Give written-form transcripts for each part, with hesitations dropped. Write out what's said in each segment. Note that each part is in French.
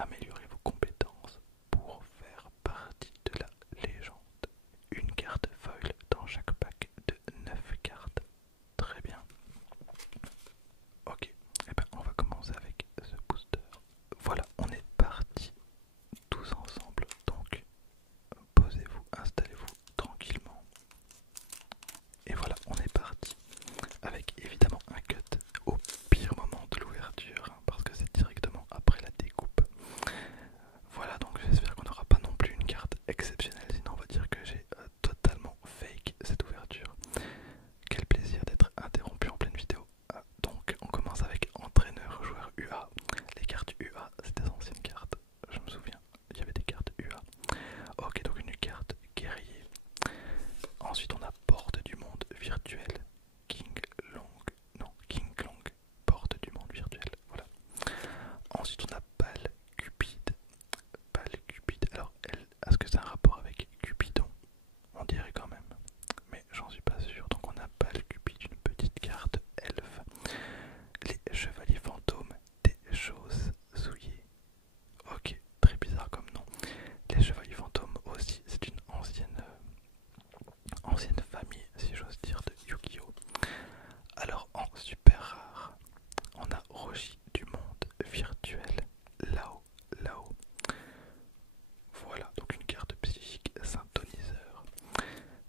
améliorer vos compétences pour faire partie de la légende. Une carte foil dans chaque pack de 9 cartes. Très bien. Ok, et ben on va commencer avec ce booster. Voilà, on est parti tous ensemble. Donc posez-vous, installez-vous tranquillement. Et voilà, on est parti. Avec évidemment un cut au pire moment de l'ouverture, hein, parce que c'est directement après la découpe. Voilà, donc j'espère qu'on n'aura pas non plus une carte exceptionnelle, sinon on va dire que j'ai totalement fake cette ouverture. Quel plaisir d'être interrompu en pleine vidéo. Donc on commence avec entraîneur, joueur UA. Les cartes UA, c'est des anciennes cartes, je me souviens, il y avait des cartes UA. Ok, donc une carte guerrier. Ensuite on a porte du monde virtuel. King Long, non, King Long, porte du monde virtuel, voilà. Ensuite on a Balle Cupide. Balle Cupide, alors est-ce que c'est un rapport avec Cupidon? On dirait quand même, mais j'en suis pas sûr. Donc on a Balle Cupide, une petite carte elfe. Les chevaliers fantômes, des choses souillées. Ok, très bizarre comme nom. Les chevaliers fantômes aussi, c'est une ancienne famille, si j'ose dire, de Yu-Gi-Oh! Alors en super rare, on a Rogi du monde virtuel, là-haut, là-haut. Voilà, donc une carte psychique synthoniseur.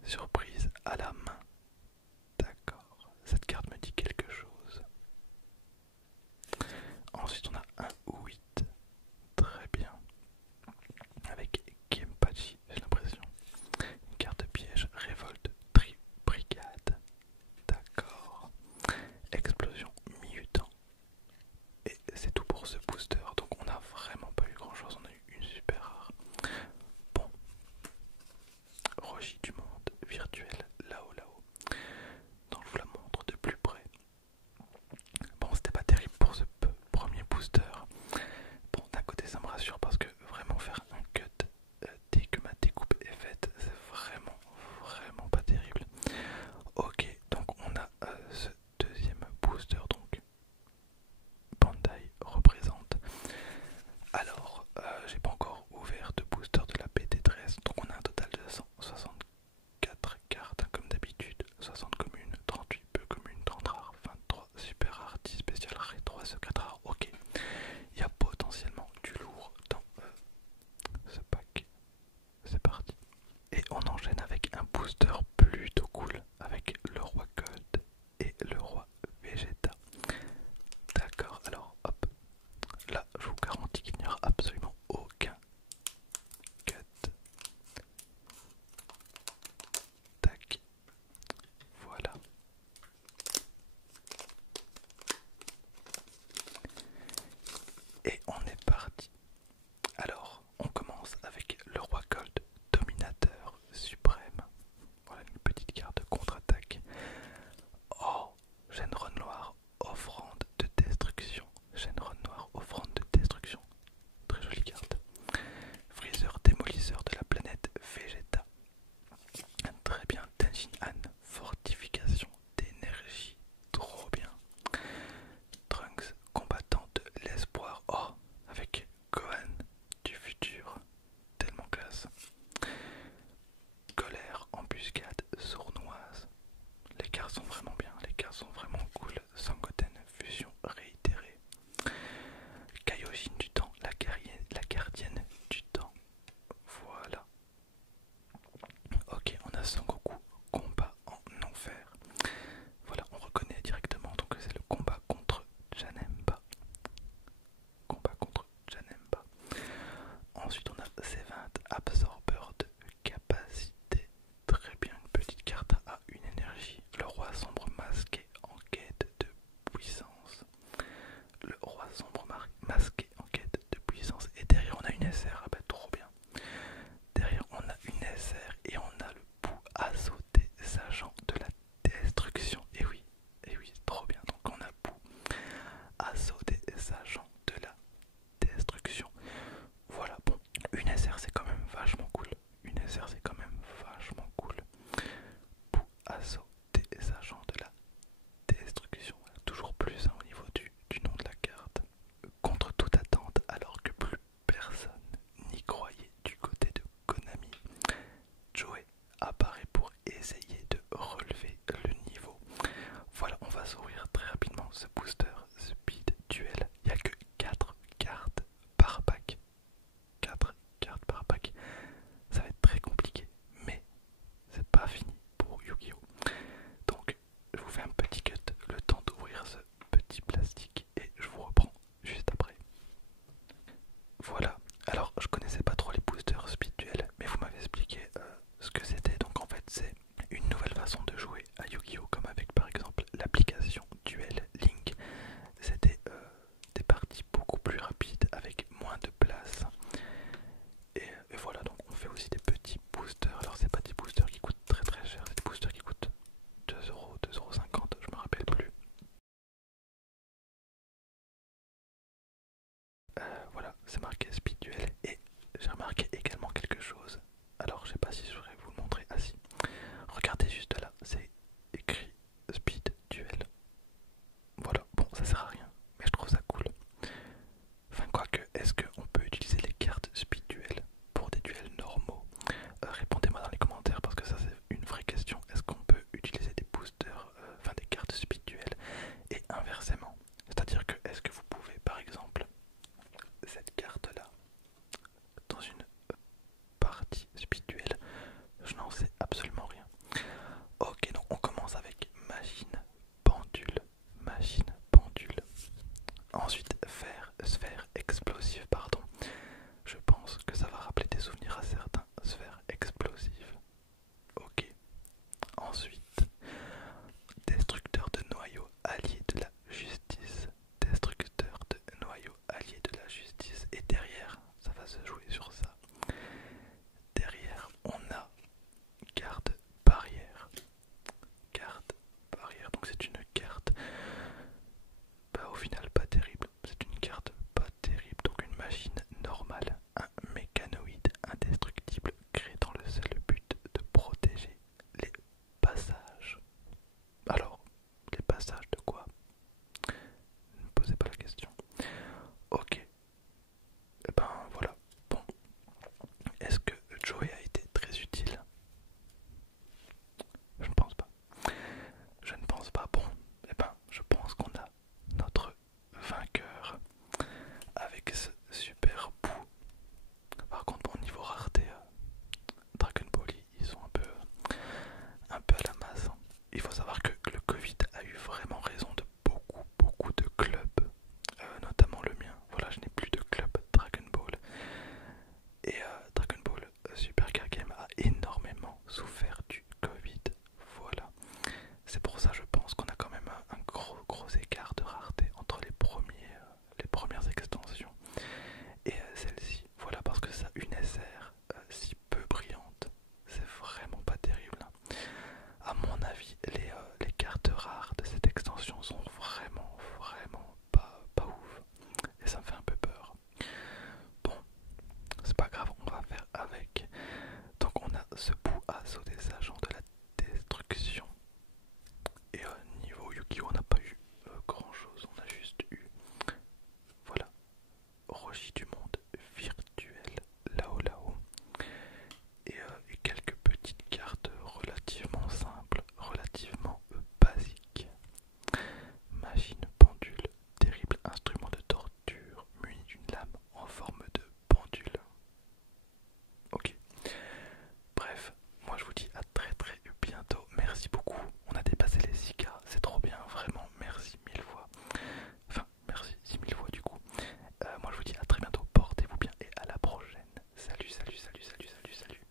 Surprise à la main. D'accord, cette carte me dit quelque chose. Ensuite on a un 8, très bien. Avec Kempachi, j'ai l'impression. Une carte piège, révolte, brigade. D'accord. Explosion mutant. Et c'est tout pour ce booster. Donc on n'a vraiment pas eu grand chose. On a eu une super rare. Bon. Rogi du monde virtuel. Là-haut, là-haut. Donc je vous la montre de plus près. Bon, c'était pas terrible pour ce premier booster. Bon, d'un côté ça me rassure parce que vraiment faire un cut dès que ma découpe est faite, c'est vraiment pas terrible. Ok, donc on a ce deuxième booster, donc Bandai représente. Alors, j'ai pas encore ouvert de booster de la PT13, donc on a un total de 164 cartes, hein, comme d'habitude. 60 communes, 38 peu communes, 30 rares, 23 super rares, 10 spéciales rares et 3 secrètes rares. Ok, il y a potentiellement du lourd dans ce pack. C'est parti. Et on enchaîne avec un booster plutôt cool, avec le roi Gold et le roi Vegeta. D'accord, alors hop, là je vous garantis qu'il n'y aura absolument aucun cut. Tac, voilà. Et on est parti. Alors, on commence avec le roi Gold, dominateur suprême. Voilà une petite carte contre-attaque. Oh, Shenron noir, offrande de destruction. Shenron noir, offrande de destruction. Très jolie carte. Freezer démolisseur de la planète Vegeta. Très bien. Tenshin Han, fortification d'énergie. Trop bien. Trunks, combattant de l'espoir. Oh, avec connaissais pas trop les boosters speed duel, mais vous m'avez expliqué ce que c'était. Donc en fait c'est une nouvelle façon de jouer à Yu-Gi-Oh! Comme avec par exemple l'application Duel Link. C'était des parties beaucoup plus rapides avec moins de place. Et voilà, donc on fait aussi des petits boosters. Alors c'est pas des boosters qui coûtent très très cher, c'est des boosters qui coûtent 2€, 2,50€, je me rappelle plus. Voilà, c'est marqué Speed Duel. Et j'ai remarqué également quelque chose. Alors je sais pas si je pourrais vous le montrer. Ah si, regardez juste là, c'est écrit Speed Duel. Voilà, bon ça sert à rien, mais je trouve ça cool. Enfin quoique, est-ce qu'on peut utiliser les cartes Speed Duel pour des duels normaux? Répondez-moi dans les commentaires parce que ça c'est une vraie question. Est-ce qu'on peut utiliser des boosters, enfin des cartes Speed Duel et inversement? C'est-à-dire que est-ce que vous pouvez par exemple cette carte là dans une partie Speed Duel? Je n'en sais absolument rien. Ok, donc on commence avec machine pendule, machine pendule. Ensuite sphère explosive, pardon. Je pense que ça va rappeler des souvenirs à certains. Sphère explosive. Ok. Ensuite, destructeur de noyaux allié de la justice. Destructeur de noyaux allié de la justice. Et derrière, ça va se jouer sur ça. Derrière, on a garde barrière. Garde barrière. Donc c'est une carte. Bah au final pas terrible. C'est une carte pas terrible. Donc une machine